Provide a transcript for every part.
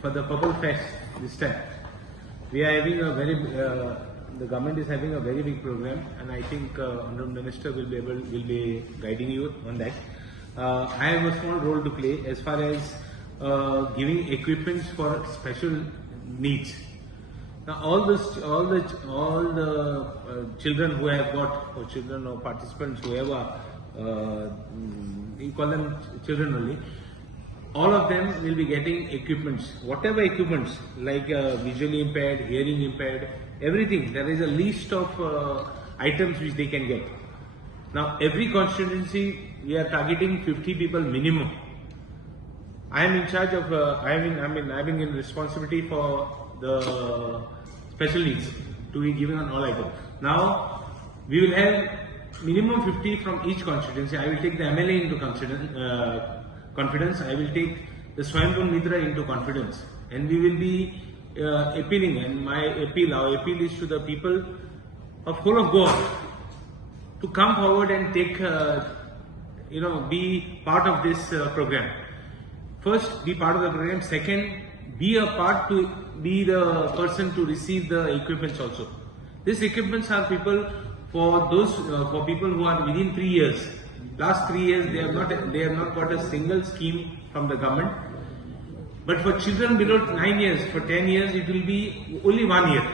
for the Purple Fest this time, we are having a very the government is having a very big program, and I think Honorable Minister will be guiding you on that. I have a small role to play as far as giving equipments for special needs. Now, all the children who have got, or children or participants, whoever you call them children only, all of them will be getting equipments, whatever equipments, like visually impaired, hearing impaired, everything. There is a list of items which they can get. Now, every constituency we are targeting 50 people minimum. I am in charge of, having in responsibility for the special needs to be given on all items. Now, we will have minimum 50 from each constituency. I will take the MLA into confidence. I will take the Swayambhu Mitra into confidence, and we will be appealing. And our appeal is to the people of whole of Goa to come forward and take, be part of this program. First, be part of the program. Second, be the person to receive the equipments also. These equipments are for people who are within 3 years. Last 3 years they have not got a single scheme from the government. But for children below 9 years, for 10 years, it will be only 1 year.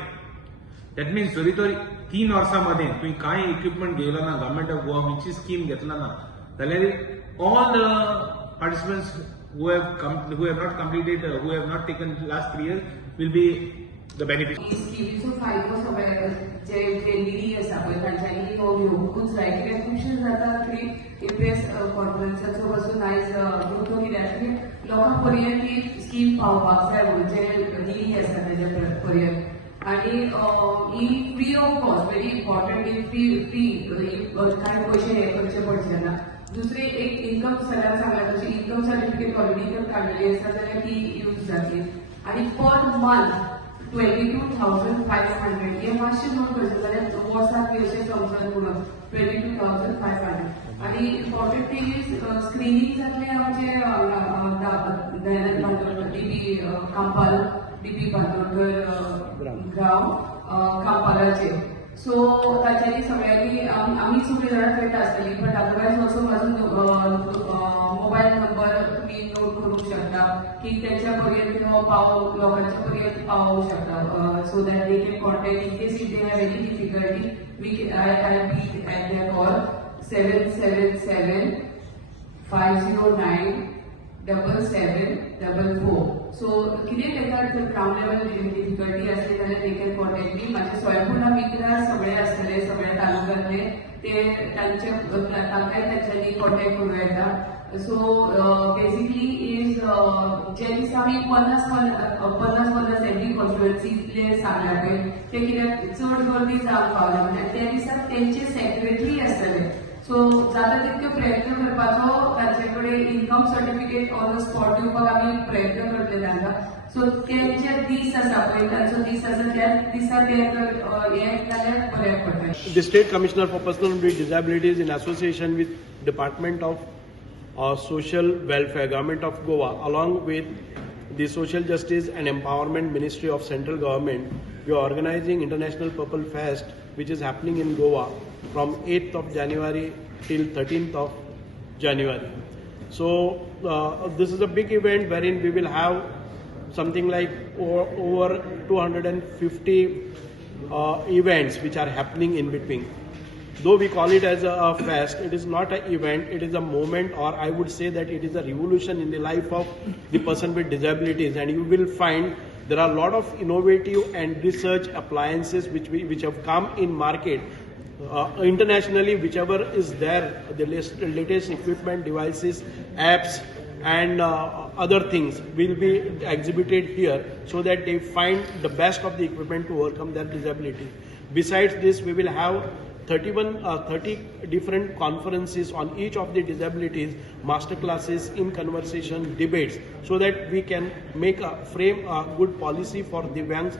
That means जरी तर 3 वर्षांमध्ये तुम्ही काय equipment घेतला ना government of Goa which scheme घेतला ना, जाल्यार all the participants who have not completed, who have not taken last 3 years will be the beneficiaries. स्कीमीचो फायदो सगळे जे निधी आसा पळय तांच्यांनी हो घेवंकूच जाय, कित्याक खुबशे जाता की प्रेस कॉन्फरन्साचो पासून आयज घेवचो कित्याक लोकां पर्यंत ही स्कीम पावपाक जाय म्हणून जे निधी आसा ताच्या पर्यंत. आणि ही free of cost, very important, free कांय पयशे हे करचे पडचे ना. दुसरी एक इन्कम सगळ्यांक सांगला तशी इन्कम सर्टिफिकेट ऑलरेडी जर काडलेली आसा जाल्यार ती यूज जातली. आणि पर मंथ 22,500 हे मातशें नोट करचें जाल्यार वर्साक बी अशें समजत म्हणून 22,500. आणि इम्पॉर्टंट थिंग इज स्क्रिनींग जातलें आमचे दयानंद बांदोडकर डीपी कांपाल, डीपी बांदोडकर गांव कांपालाचेर. सो ताच्यानी सगळ्यांनी आमी सगळीं जाणां थंय आसतलीं, बट अदरवायज ऑल्सो म्हाजो मोबायल नंबर तुमी नोट करूंक शकता की तेंच्या पर्यंत लोकांच्या पर्यंत पावोवंक शकता, so that they can contact in case if they have any difficulty. I be at there call 777 509 7744. So कितें तेका ग्राउंड लेवल डिफिकल्टी आसली जाल्यार दे कॅन कॉन्टॅक्ट मी. माझे स्वयंपूर्ण मित्र सगळे आसतले सगळ्या तालुक्यांतले, ते तांकांय तांच्यांनी कॉन्टॅक्ट करूं येता. सो बेसिकली इज जे दिसा आमी 50 एवरी कॉन्स्टिट्युएन्सीतले सांगला पळय ते कित्याक चड गर्दी जावंक पावना, म्हणजे त्या दिसा तेंचे सेक्रेटरी आसतले. सो जाता तितके प्रयत्न करपाचो तांचे कडेन income certificate on the spot दिवपाक आमी प्रयत्न करतले तांकां. सो तेंचे दीस आसा पळय, तांचो दीस आसा त्या दिसा ते हे जाल्यार बऱ्याक पडटा. The State Commissioner for Persons with Disabilities in association with Department of Social Welfare, Government of Goa, along with the Social Justice and Empowerment Ministry of Central Government, we are organizing International Purple Fest, which is happening in Goa from 8th of January till 13th of January. So this is a big event wherein we will have something like over 250 events which are happening in between. Though we call it as a fest, it is not an event, it is a moment, or I would say that it is a revolution in the life of the person with disabilities. And you will find there are a lot of innovative and research appliances which have come in market internationally, whichever is there, the latest equipment, devices, apps and other things will be exhibited here so that they find the best of the equipment to overcome their disability. Besides this, we will have 30 different conferences on each of the disabilities, master classes, in conversation, debates, so that we can frame a good policy for Divyangs,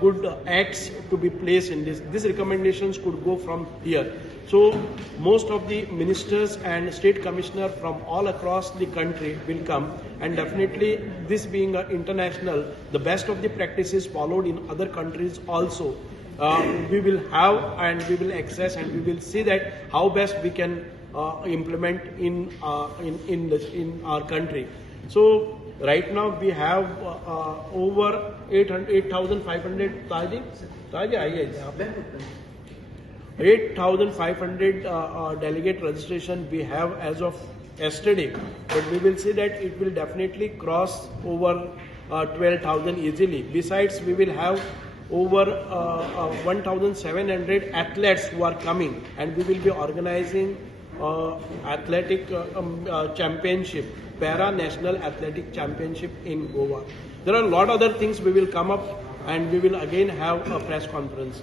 good acts to be placed in this. These recommendations could go from here. So most of the ministers and state commissioner from all across the country will come, and definitely this being international, the best of the practices followed in other countries also. We will have and we will access and we will see that how best we can implement in our country. So right now we have over 8,500 delegate registration we have as of yesterday, but we will see that it will definitely cross over 12,000 easily. Besides, we will have over 1,700 athletes who are coming, and we will be organizing athletic championship, para-national athletic championship in Goa. There are a lot of other things we will come up, and we will again have a press conference.